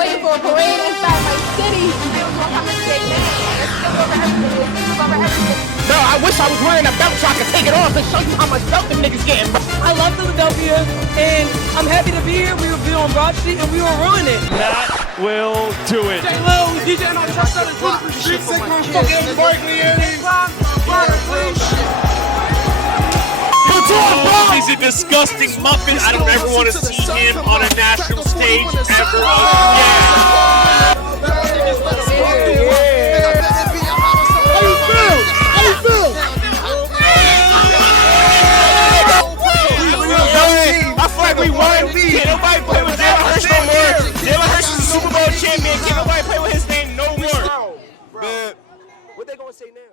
waiting for a parade inside my city. Skills gonna come and say, man, skills over everything. Skills over everything. No, I wish I was wearing a belt so I could take it off and show you how much belt the niggas getting. I love Philadelphia, and I'm happy to be here. We will be on Broad Street, and we will ruin it. That will do it. J-Lo, DJ on Touchdown and 23 Street, Saquon fucking Barkley, He's a disgusting muffin. I don't ever want to see him on a national stage ever again. I feel like we won. Can't nobody play with Jalen Hurts no more. Jalen Hurts is a Super Bowl champion. Can't nobody play with his name no more. Man, what they gonna say now?